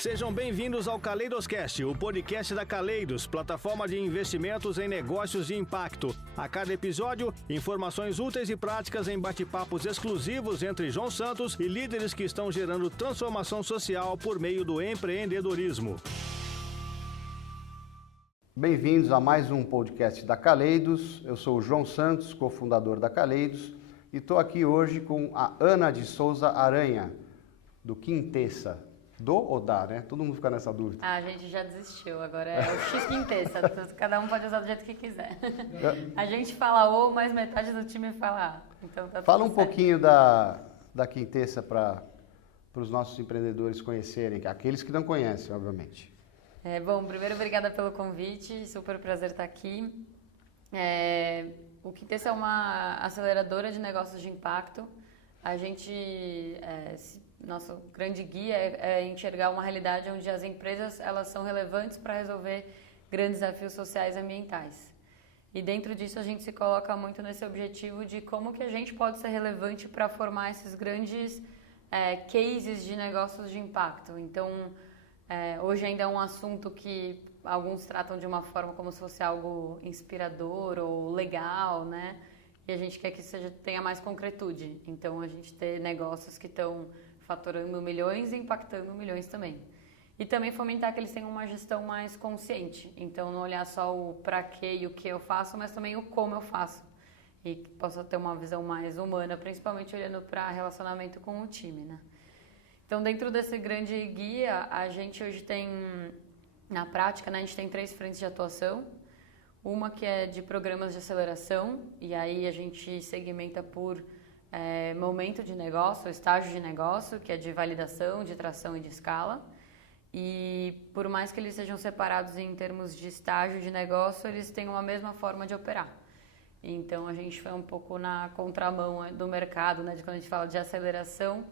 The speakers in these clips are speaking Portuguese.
Sejam bem-vindos ao Caleidoscast, o podcast da Caleidos, plataforma de investimentos em negócios de impacto. A cada episódio, informações úteis e práticas em bate-papos exclusivos entre João Santos e líderes que estão gerando transformação social por meio do empreendedorismo. Bem-vindos a mais um podcast da Caleidos. Eu sou o João Santos, cofundador da Caleidos, e estou aqui hoje com a Ana de Souza Aranha, do Quintessa. Do ou da, né? Todo mundo fica nessa dúvida. A gente já desistiu, agora é o X Quintessa, cada um pode usar do jeito que quiser. A gente fala O, mas metade do time fala A. Então tá Fala tudo um certo. pouquinho da Quintessa para os nossos empreendedores conhecerem, aqueles que não conhecem, obviamente. Bom, primeiro, obrigada pelo convite, super prazer estar aqui. O Quintessa é uma aceleradora de negócios de impacto. A gente... Nosso grande guia é enxergar uma realidade onde as empresas elas são relevantes para resolver grandes desafios sociais e ambientais. E dentro disso a gente se coloca muito nesse objetivo de como que a gente pode ser relevante para formar esses grandes cases de negócios de impacto. Então, hoje ainda é um assunto que alguns tratam de uma forma como se fosse algo inspirador ou legal, né? E a gente quer que tenha mais concretude. Então, a gente ter negócios que estão faturando milhões e impactando milhões também. E também fomentar que eles tenham uma gestão mais consciente. Então, não olhar só o para quê e o que eu faço, mas também o como eu faço. E que possa ter uma visão mais humana, principalmente olhando para relacionamento com o time, né? Então, dentro desse grande guia, a gente hoje tem, na prática, né, a gente tem 3 frentes de atuação. Uma que é de programas de aceleração, e aí a gente segmenta por momento de negócio, estágio de negócio, que é de validação, de tração e de escala. E por mais que eles sejam separados em termos de estágio de negócio, eles têm uma mesma forma de operar. Então a gente foi um pouco na contramão do mercado, né, de quando a gente fala de aceleração,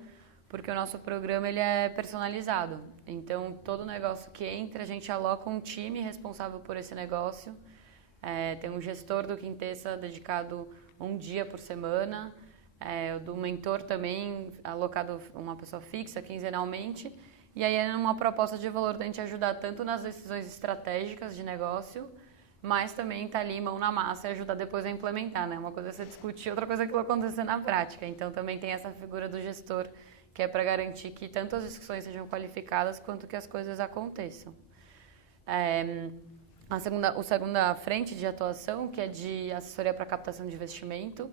porque o nosso programa ele é personalizado. Então todo negócio que entra, a gente aloca um time responsável por esse negócio. Tem um gestor do Quintessa dedicado um dia por semana. Do mentor também, alocado uma pessoa fixa quinzenalmente, e aí é uma proposta de valor da gente ajudar tanto nas decisões estratégicas de negócio, mas também tá ali mão na massa e ajudar depois a implementar, né? Uma coisa é você discutir, outra coisa é aquilo acontecer na prática. Então também tem essa figura do gestor, que é para garantir que tanto as discussões sejam qualificadas quanto que as coisas aconteçam. A segunda frente de atuação, que é de assessoria para captação de investimento,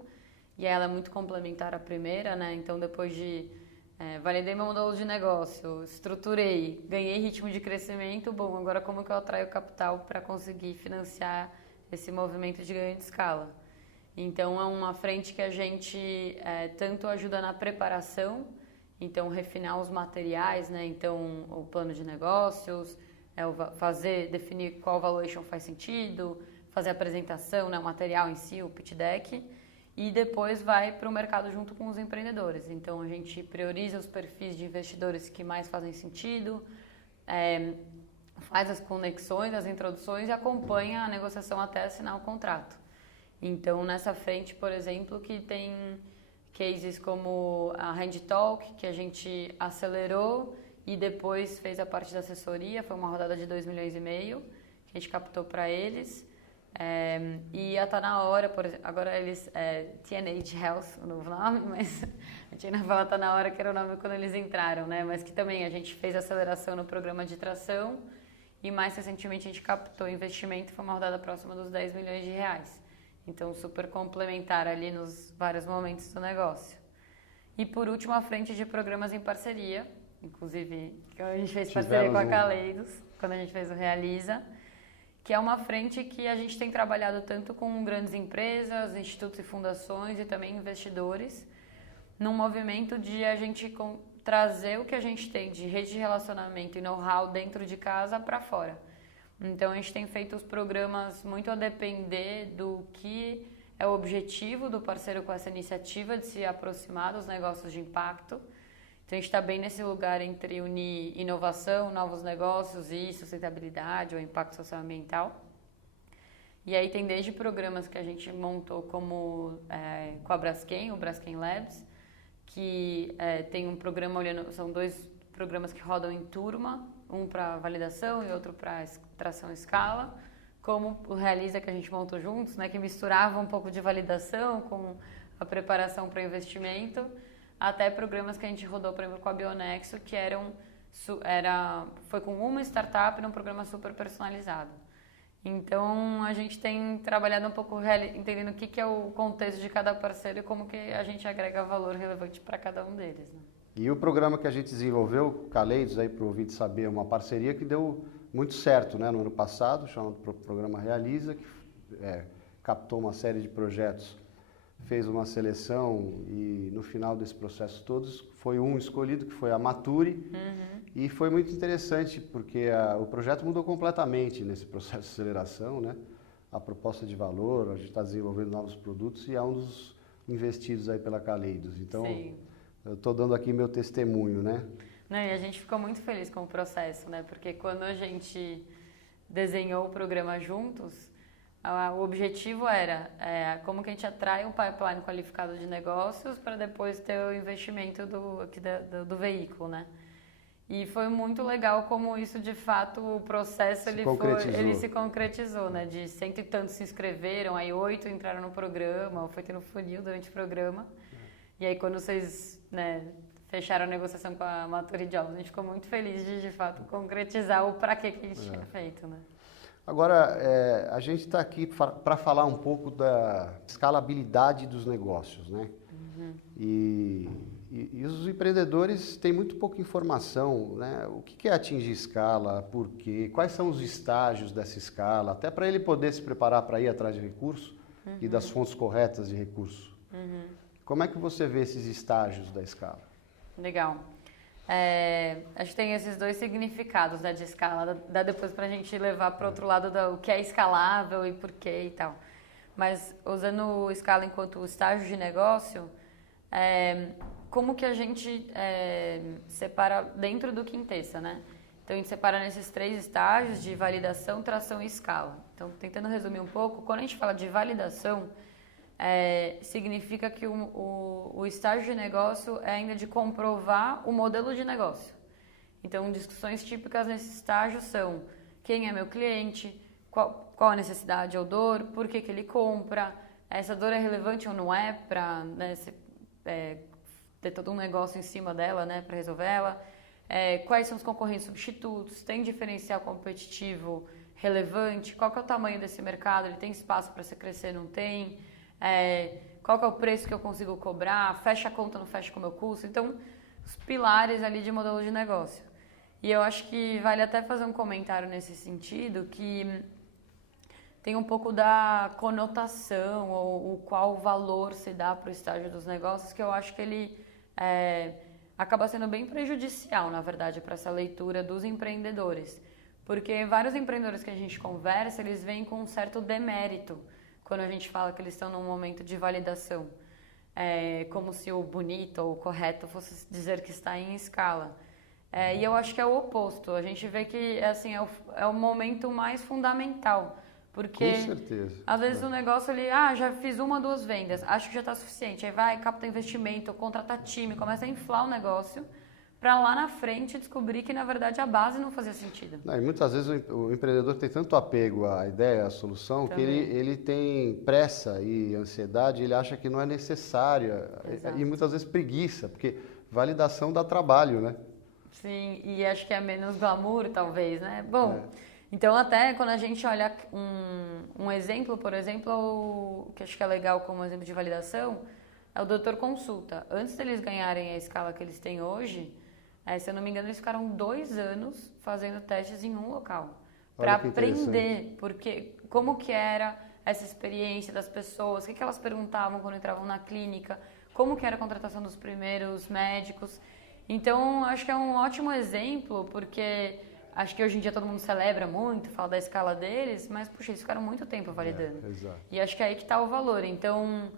e ela é muito complementar à primeira, né? Então, depois de validei meu modelo de negócio, estruturei, ganhei ritmo de crescimento, bom, agora como que eu atraio capital para conseguir financiar esse movimento de grande escala? Então, é uma frente que a gente tanto ajuda na preparação, então, refinar os materiais, né? Então, o plano de negócios, definir qual valuation faz sentido, fazer a apresentação, né? O material em si, o pitch deck, e depois vai para o mercado junto com os empreendedores. Então, a gente prioriza os perfis de investidores que mais fazem sentido, faz as conexões, as introduções e acompanha a negociação até assinar o contrato. Então, nessa frente, por exemplo, que tem cases como a Hand Talk, que a gente acelerou e depois fez a parte da assessoria, foi uma rodada de 2,5 milhões, que a gente captou para eles. E a Tá Na Hora, por exemplo, agora eles TNH Health, o novo nome, mas a gente ainda fala Tá Na Hora, que era o nome quando eles entraram, né? Mas que também a gente fez aceleração no programa de tração e mais recentemente a gente captou investimento, foi uma rodada próxima dos 10 milhões de reais. Então super complementar ali nos vários momentos do negócio. E por último, a frente de programas em parceria, inclusive que a gente fez parceria com a Caleidos, quando a gente fez o Realiza, que é uma frente que a gente tem trabalhado tanto com grandes empresas, institutos e fundações e também investidores, num movimento de a gente trazer o que a gente tem de rede de relacionamento e know-how dentro de casa para fora. Então a gente tem feito os programas muito a depender do que é o objetivo do parceiro com essa iniciativa de se aproximar dos negócios de impacto. Então a gente está bem nesse lugar entre unir inovação, novos negócios e sustentabilidade ou impacto social e ambiental. E aí tem desde programas que a gente montou como com a Braskem, o Braskem Labs, que tem um programa olhando, são 2 programas que rodam em turma, um para validação e outro para tração em escala, como o Realiza que a gente montou juntos, né, que misturava um pouco de validação com a preparação para investimento, até programas que a gente rodou, por exemplo, com a Bionexo, que foi com uma startup num programa super personalizado. Então, a gente tem trabalhado um pouco entendendo o que é o contexto de cada parceiro e como que a gente agrega valor relevante para cada um deles, né? E o programa que a gente desenvolveu, Caleidos, aí para o ouvinte saber, uma parceria que deu muito certo, né, no ano passado, chamado Programa Realiza, que captou uma série de projetos, fez uma seleção e no final desse processo todos foi um escolhido, que foi a Mature, e foi muito interessante porque o projeto mudou completamente nesse processo de aceleração, né? A proposta de valor, a gente está desenvolvendo novos produtos e é um dos investidos aí pela Caleidos. Então, sim, eu estou dando aqui meu testemunho, né? Não, e a gente ficou muito feliz com o processo, né? Porque quando a gente desenhou o programa juntos, o objetivo era como que a gente atrai um pipeline qualificado de negócios para depois ter o investimento do veículo, né? E foi muito legal como isso, de fato, o processo ele se concretizou, né? De 100 e tantos se inscreveram, aí 8 entraram no programa, foi tendo funil durante o programa. E aí quando vocês, né, fecharam a negociação com a Mature Jobs, a gente ficou muito feliz de fato, concretizar o para que a gente tinha feito, né? Agora, a gente está aqui para falar um pouco da escalabilidade dos negócios, né? E os empreendedores têm muito pouca informação, né? O que é atingir escala, por quê, quais são os estágios dessa escala, até para ele poder se preparar para ir atrás de recurso e das fontes corretas de recurso. Como é que você vê esses estágios da escala? Legal. Acho que tem esses dois significados, né, de escala. Dá depois para a gente levar para o outro lado o que é escalável e por quê e tal. Mas usando escala enquanto estágio de negócio, como que a gente separa dentro do Quintessa, né? Então a gente separa nesses 3 estágios de validação, tração e escala. Então, tentando resumir um pouco, quando a gente fala de validação, significa que o estágio de negócio é ainda de comprovar o modelo de negócio. Então, discussões típicas nesse estágio são: quem é meu cliente, qual a necessidade ou dor, por que ele compra, essa dor é relevante ou não é para, né, ter todo um negócio em cima dela, né, para resolver ela, quais são os concorrentes substitutos, tem diferencial competitivo relevante, qual que é o tamanho desse mercado, ele tem espaço para se crescer, não tem... qual que é o preço que eu consigo cobrar, fecha a conta, não fecha com o meu custo. Então, os pilares ali de modelo de negócio. E eu acho que vale até fazer um comentário nesse sentido, que tem um pouco da conotação ou qual valor se dá para o estágio dos negócios, que eu acho que ele acaba sendo bem prejudicial, na verdade, para essa leitura dos empreendedores. Porque vários empreendedores que a gente conversa, eles vêm com um certo demérito quando a gente fala que eles estão num momento de validação. Como se o bonito ou o correto fosse dizer que está em escala. E eu acho que é o oposto. A gente vê que assim, é o momento mais fundamental. Porque, com certeza, às vezes o negócio ali, já fiz 1 ou 2 vendas, acho que já está suficiente. Aí vai, capta investimento, contrata time, começa a inflar o negócio, para lá na frente descobrir que, na verdade, a base não fazia sentido. E muitas vezes o empreendedor tem tanto apego à ideia, à solução, também, que ele tem pressa e ansiedade, ele acha que não é necessária. Exato. E muitas vezes preguiça, porque validação dá trabalho, né? Sim, e acho que é menos glamour, talvez, né? Bom, então até quando a gente olha um exemplo, por exemplo, que acho que é legal como exemplo de validação, é o Doutor Consulta. Antes deles ganharem a escala que eles têm hoje, se eu não me engano, eles ficaram 2 anos fazendo testes em um local. Para aprender como que era essa experiência das pessoas, o que elas perguntavam quando entravam na clínica, como que era a contratação dos primeiros médicos. Então, acho que é um ótimo exemplo, porque acho que hoje em dia todo mundo celebra muito, fala da escala deles, mas, puxa, eles ficaram muito tempo validando. Exato. E acho que é aí que está o valor. Então,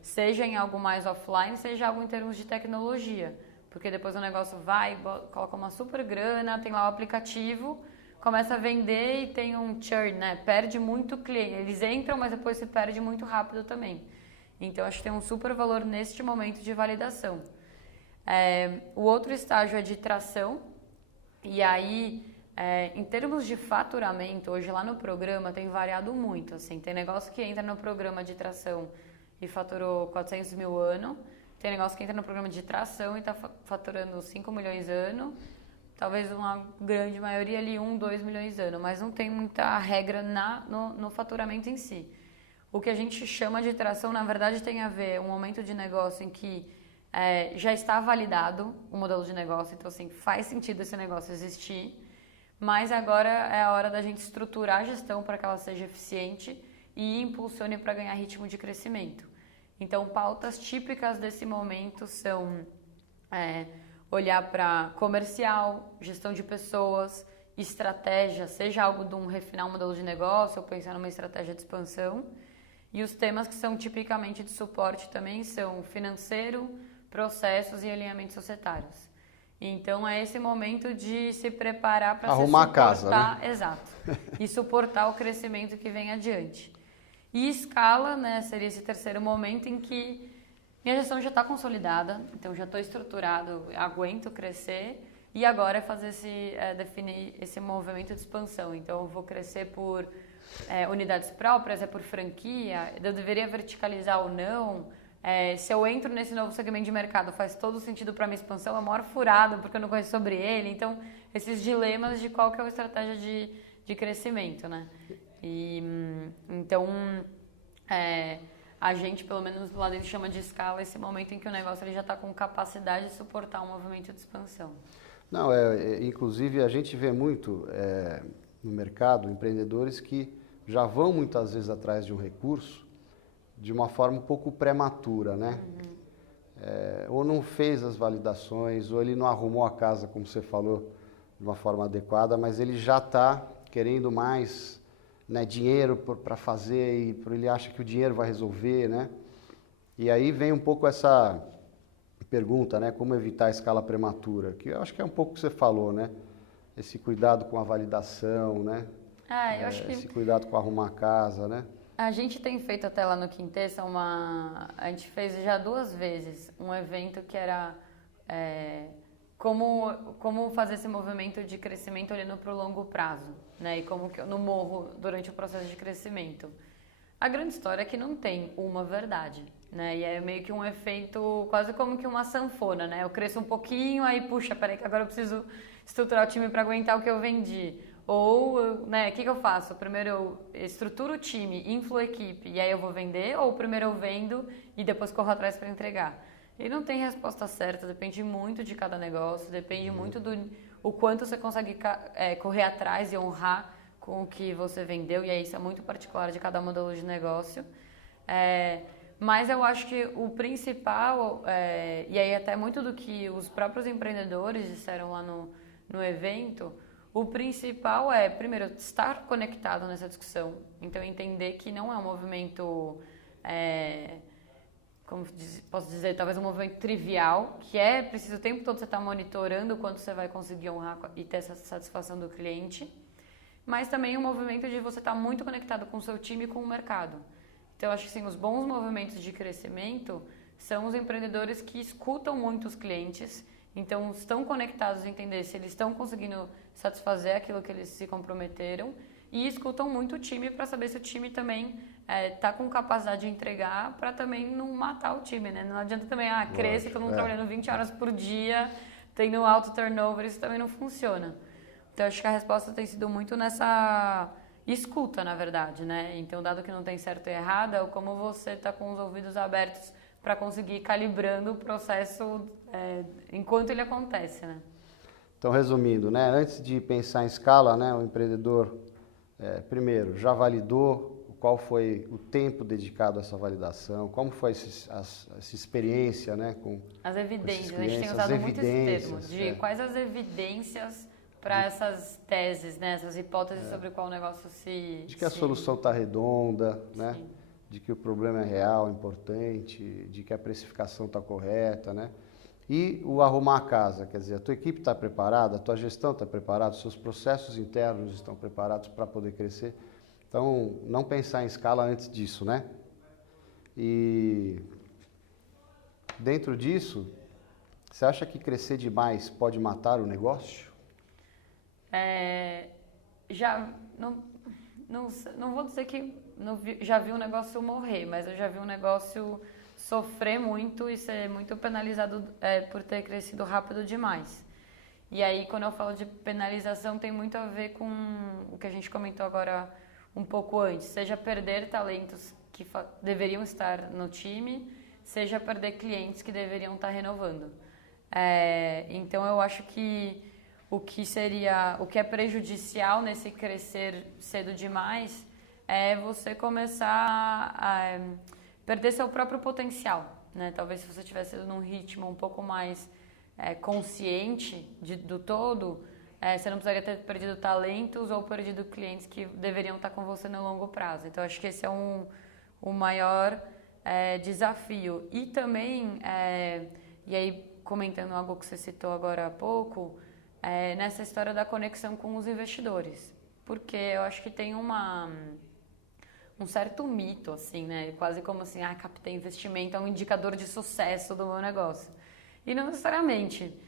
seja em algo mais offline, seja algo em termos de tecnologia. Porque depois o negócio vai, coloca uma super grana, tem lá o aplicativo, começa a vender e tem um churn, né? Perde muito cliente. Eles entram, mas depois se perde muito rápido também. Então, acho que tem um super valor neste momento de validação. O outro estágio é de tração, e aí, em termos de faturamento, hoje lá no programa tem variado muito, assim, tem negócio que entra no programa de tração e faturou 400 mil ano, tem negócio que entra no programa de tração e está faturando 5 milhões ano, talvez uma grande maioria ali 1, 2 milhões ano, mas não tem muita regra no faturamento em si. O que a gente chama de tração, na verdade, tem a ver um momento de negócio em que já está validado o modelo de negócio, então assim, faz sentido esse negócio existir, mas agora é a hora da gente estruturar a gestão para que ela seja eficiente e impulsione para ganhar ritmo de crescimento. Então, pautas típicas desse momento são olhar para comercial, gestão de pessoas, estratégia, seja algo de refinar um modelo de negócio ou pensar numa estratégia de expansão. E os temas que são tipicamente de suporte também são financeiro, processos e alinhamentos societários. Então, é esse momento de se preparar para arrumar a casa, né? Exato. E suportar o crescimento que vem adiante. E escala, né, seria esse terceiro momento em que minha gestão já está consolidada, então já estou estruturado, aguento crescer, e agora é fazer definir esse movimento de expansão. Então, eu vou crescer por unidades próprias, por franquia, eu deveria verticalizar ou não, se eu entro nesse novo segmento de mercado, faz todo sentido para minha expansão, é maior furado porque eu não conheço sobre ele, então esses dilemas de qual que é a estratégia de crescimento, né? Então, a gente, pelo menos lá dentro, chama de escala esse momento em que o negócio ele já está com capacidade de suportar um movimento de expansão. Não, inclusive a gente vê muito no mercado empreendedores que já vão muitas vezes atrás de um recurso de uma forma um pouco prematura, né? Ou não fez as validações, ou ele não arrumou a casa, como você falou, de uma forma adequada, mas ele já está querendo mais, né, dinheiro para fazer e ele acha que o dinheiro vai resolver, né? E aí vem um pouco essa pergunta, né, como evitar a escala prematura, que eu acho que é um pouco o que você falou, né? Esse cuidado com a validação, né? Eu acho que esse cuidado com arrumar a casa, né? A gente tem feito até lá no Quintessa a gente fez já 2 vezes um evento que era como fazer esse movimento de crescimento olhando para o longo prazo, né? E como que no morro durante o processo de crescimento. A grande história é que não tem uma verdade, né? E é meio que um efeito, quase como que uma sanfona, né? Eu cresço um pouquinho, aí puxa, peraí que agora eu preciso estruturar o time para aguentar o que eu vendi. Ou, né, o que eu faço? Primeiro eu estruturo o time, inflo a equipe e aí eu vou vender, ou primeiro eu vendo e depois corro atrás para entregar? E não tem resposta certa, depende muito de cada negócio, depende muito do o quanto você consegue correr atrás e honrar com o que você vendeu, e aí isso é muito particular de cada modelo de negócio. Mas eu acho que o principal, e aí até muito do que os próprios empreendedores disseram lá no evento, o principal é, primeiro, estar conectado nessa discussão. Então, entender que não é um movimento, como posso dizer, talvez um movimento trivial, que preciso o tempo todo você estar monitorando o quanto você vai conseguir honrar e ter essa satisfação do cliente. Mas também um movimento de você estar muito conectado com o seu time e com o mercado. Então, eu acho que sim, os bons movimentos de crescimento são os empreendedores que escutam muito os clientes, então estão conectados a entender se eles estão conseguindo satisfazer aquilo que eles se comprometeram e escutam muito o time para saber se o time também está com capacidade de entregar para também não matar o time, né? Não adianta também, cresce, todo mundo trabalhando 20 horas por dia, tendo alto turnover, isso também não funciona. Então, acho que a resposta tem sido muito nessa escuta, na verdade, né? Então, dado que não tem certo e errado, é como você está com os ouvidos abertos para conseguir ir calibrando o processo enquanto ele acontece, né? Então, resumindo, né, antes de pensar em escala, né, o empreendedor, primeiro, já validou qual foi o tempo dedicado a essa validação, como foi essa experiência, né, com as evidências, com a gente tem usado muito esse termo, de quais as evidências para essas teses, né, essas hipóteses sobre qual o negócio de que a solução está redonda, né? De que o problema é real, importante, de que a precificação está correta, né? E o arrumar a casa, quer dizer, a tua equipe está preparada, a tua gestão está preparada, os seus processos internos estão preparados para poder crescer. Então, não pensar em escala antes disso, né? E dentro disso, Você acha que crescer demais pode matar o negócio? Já não vou dizer que já vi um negócio morrer, mas eu já vi um negócio sofrer muito e ser muito penalizado por ter crescido rápido demais. E aí, quando eu falo de penalização, tem muito a ver com o que a gente comentou agora um pouco antes, seja perder talentos que deveriam estar no time, seja perder clientes que deveriam estar renovando. Então, eu acho que o que é prejudicial nesse crescer cedo demais é você começar a perder seu próprio potencial, né? Talvez se você tivesse num ritmo um pouco mais consciente do todo, você não precisaria ter perdido talentos ou perdido clientes que deveriam estar com você no longo prazo. Então, acho que esse é o maior desafio. E também, e aí comentando algo que você citou agora há pouco, nessa história da conexão com os investidores. Porque eu acho que tem um certo mito, assim, né? Quase como assim, captei investimento é um indicador de sucesso do meu negócio. E não necessariamente.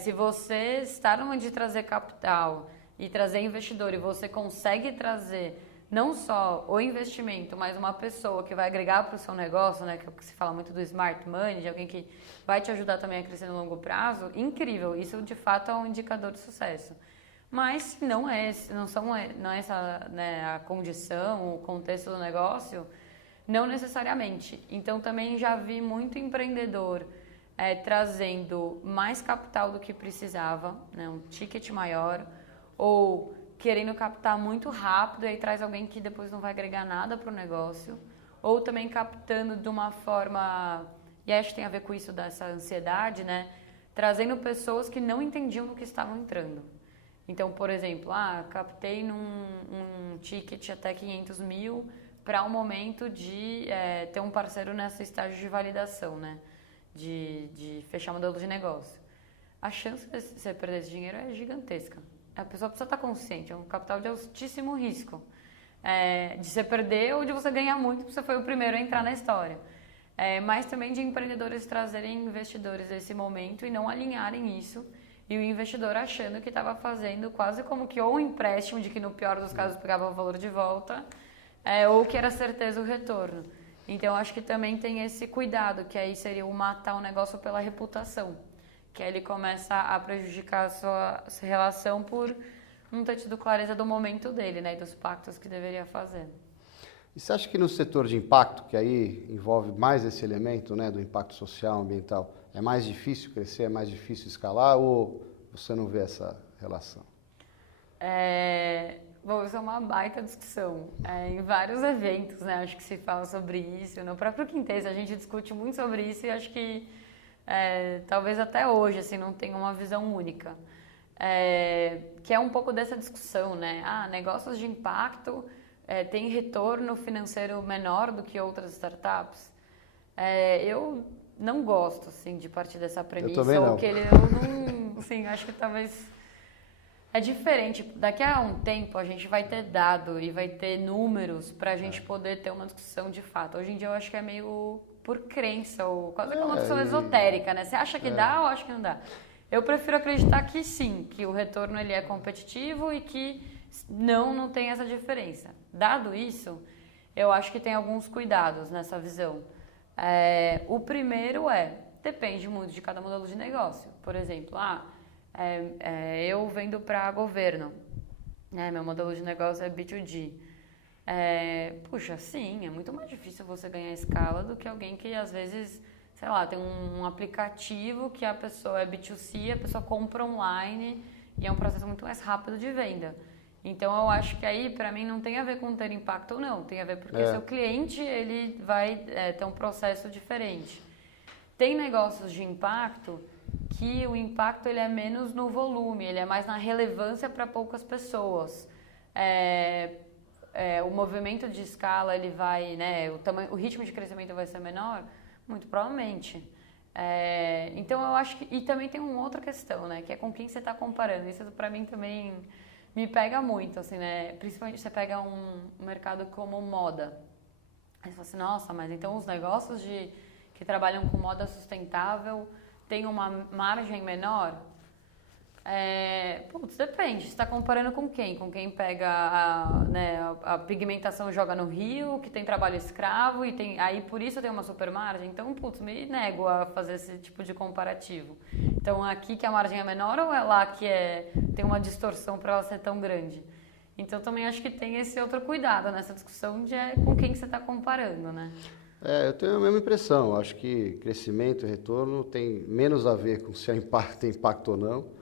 Se você está numa de trazer capital e trazer investidor e você consegue trazer não só o investimento, mas uma pessoa que vai agregar para o seu negócio, né, que é o que se fala muito do smart money, de alguém que vai te ajudar também a crescer no longo prazo, incrível, isso de fato é um indicador de sucesso. Mas não é essa, né, a condição, o contexto do negócio, não necessariamente. Então também já vi muito empreendedor trazendo mais capital do que precisava, né, um ticket maior, ou querendo captar muito rápido e aí traz alguém que depois não vai agregar nada para o negócio, ou também captando de uma forma, e acho que tem a ver com isso dessa ansiedade, né, trazendo pessoas que não entendiam no que estavam entrando. Então, por exemplo, captei num ticket até 500 mil para um momento de ter um parceiro nessa estágio de validação, né, de fechar modelo de negócio. A chance de você perder esse dinheiro é gigantesca. A pessoa precisa estar consciente, é um capital de altíssimo risco. De você perder ou de você ganhar muito, porque você foi o primeiro a entrar na história. Mas também de empreendedores trazerem investidores nesse momento e não alinharem isso. E o investidor achando que estava fazendo quase como que ou um empréstimo, de que no pior dos casos pegava o valor de volta, ou que era certeza o retorno. Então, acho que também tem esse cuidado, que aí seria o matar o negócio pela reputação. Que aí ele começa a prejudicar a sua relação por não ter tido clareza do momento dele, né, e dos pactos que deveria fazer. E você acha que no setor de impacto, que aí envolve mais esse elemento, né, do impacto social, ambiental, é mais difícil crescer, é mais difícil escalar, ou você não vê essa relação? Bom, isso é uma baita discussão. Em vários eventos, né, acho que se fala sobre isso. No próprio Quintessa a gente discute muito sobre isso e acho que talvez até hoje assim, não tenha uma visão única. Que é um pouco dessa discussão, né? Negócios de impacto têm retorno financeiro menor do que outras startups. Eu não gosto assim, de partir dessa premissa. Eu também não. Assim, acho que talvez é diferente. Daqui a um tempo a gente vai ter dado e vai ter números para a gente poder ter uma discussão de fato. Hoje em dia eu acho que é meio por crença ou quase que uma discussão esotérica, né? Você acha que dá ou acha que não dá? Eu prefiro acreditar que sim, que o retorno ele é competitivo e que não tem essa diferença. Dado isso, eu acho que tem alguns cuidados nessa visão. O primeiro depende muito de cada modelo de negócio. Por exemplo, eu vendo para governo, né? Meu modelo de negócio é B2G. Puxa, sim, é muito mais difícil você ganhar escala do que alguém que às vezes, sei lá, tem um aplicativo que a pessoa é B2C, a pessoa compra online e é um processo muito mais rápido de venda. Então, eu acho que aí, para mim, não tem a ver com ter impacto ou não. Tem a ver porque seu cliente, ele vai ter um processo diferente. Tem negócios de impacto que o impacto ele é menos no volume, ele é mais na relevância para poucas pessoas. O movimento de escala, ele vai, né, o ritmo de crescimento vai ser menor? Muito provavelmente. Então, eu acho que... E também tem uma outra questão, né, que é com quem você está comparando. Isso, para mim, também... me pega muito, assim, né? Principalmente você pega um mercado como moda. Aí você fala assim, nossa, mas então os negócios que trabalham com moda sustentável tem uma margem menor? Depende. Você está comparando com quem? Com quem pega a pigmentação e joga no rio, que tem trabalho escravo e tem, aí por isso tem uma super margem? Então, me nego a fazer esse tipo de comparativo. Então, aqui que a margem é menor ou é lá que tem uma distorção para ela ser tão grande? Então, também acho que tem esse outro cuidado nessa discussão de com quem que você está comparando, né? Eu tenho a mesma impressão. Eu acho que crescimento e retorno tem menos a ver com se tem impacto ou não,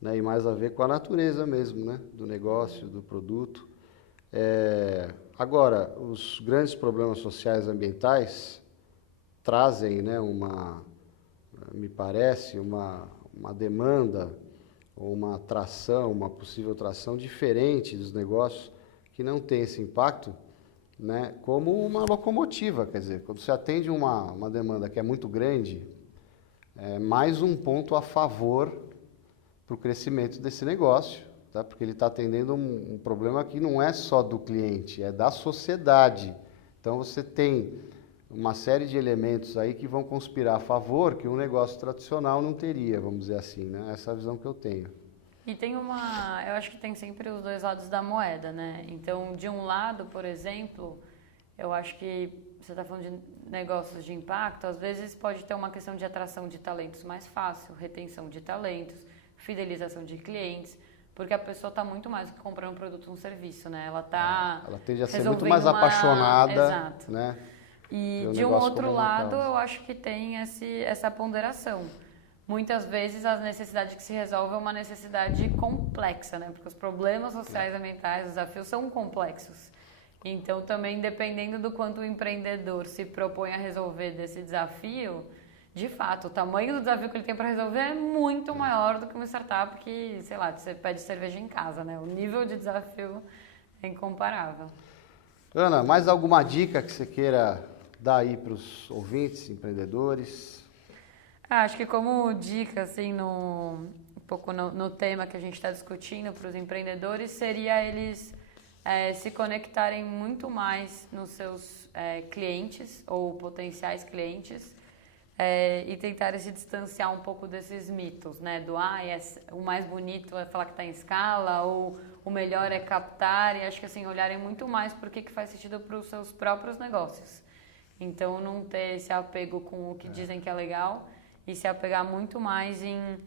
né, e mais a ver com a natureza mesmo, né, do negócio, do produto. Agora, os grandes problemas sociais e ambientais trazem, né, me parece, uma demanda ou uma atração, uma possível atração diferente dos negócios que não tem esse impacto, né, como uma locomotiva. Quer dizer, quando você atende uma demanda que é muito grande, é mais um ponto a favor para o crescimento desse negócio, tá? Porque ele está atendendo um problema que não é só do cliente, é da sociedade. Então, você tem uma série de elementos aí que vão conspirar a favor que um negócio tradicional não teria, vamos dizer assim, né? Essa é a visão que eu tenho. E eu acho que tem sempre os dois lados da moeda, né? Então, de um lado, por exemplo, eu acho que você está falando de negócios de impacto, às vezes pode ter uma questão de atração de talentos mais fácil, retenção de talentos, fidelização de clientes, porque a pessoa está muito mais do que comprando um produto ou um serviço, né? Ela tende a ser muito mais apaixonada, exato, né? E de um outro lado, eu acho que tem essa ponderação. Muitas vezes a necessidade que se resolve é uma necessidade complexa, né? Porque os problemas sociais e ambientais, os desafios são complexos. Então, também, dependendo do quanto o empreendedor se propõe a resolver desse desafio, de fato, o tamanho do desafio que ele tem para resolver é muito maior do que uma startup que, sei lá, você pede cerveja em casa, né? O nível de desafio é incomparável. Ana, mais alguma dica que você queira dar aí para os ouvintes, empreendedores? Acho que como dica, assim, um pouco no tema que a gente está discutindo para os empreendedores, seria eles se conectarem muito mais nos seus clientes ou potenciais clientes, e tentarem se distanciar um pouco desses mitos, né? O mais bonito é falar que está em escala, ou o melhor é captar, e acho que assim, olharem muito mais por que faz sentido para os seus próprios negócios. Então, não ter esse apego com o que dizem que é legal, e se apegar muito mais em,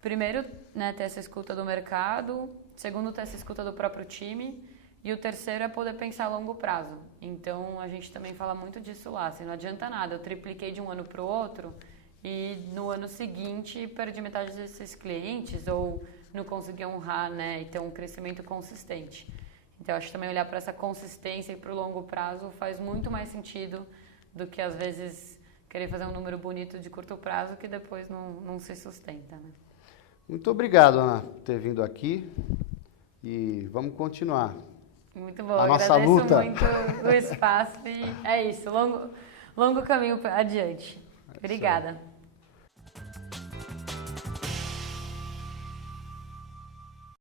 primeiro, né, ter essa escuta do mercado, segundo, ter essa escuta do próprio time, e o terceiro é poder pensar a longo prazo. Então, a gente também fala muito disso lá. Assim, não adianta nada, eu tripliquei de um ano para o outro e no ano seguinte perdi metade desses clientes ou não consegui honrar, né, e ter um crescimento consistente. Então, acho que também olhar para essa consistência e para o longo prazo faz muito mais sentido do que, às vezes, querer fazer um número bonito de curto prazo que depois não se sustenta, né? Muito obrigado, Ana, por ter vindo aqui e vamos continuar. Muito bom, a nossa luta. Agradeço muito o espaço e é isso, longo caminho adiante. Obrigada.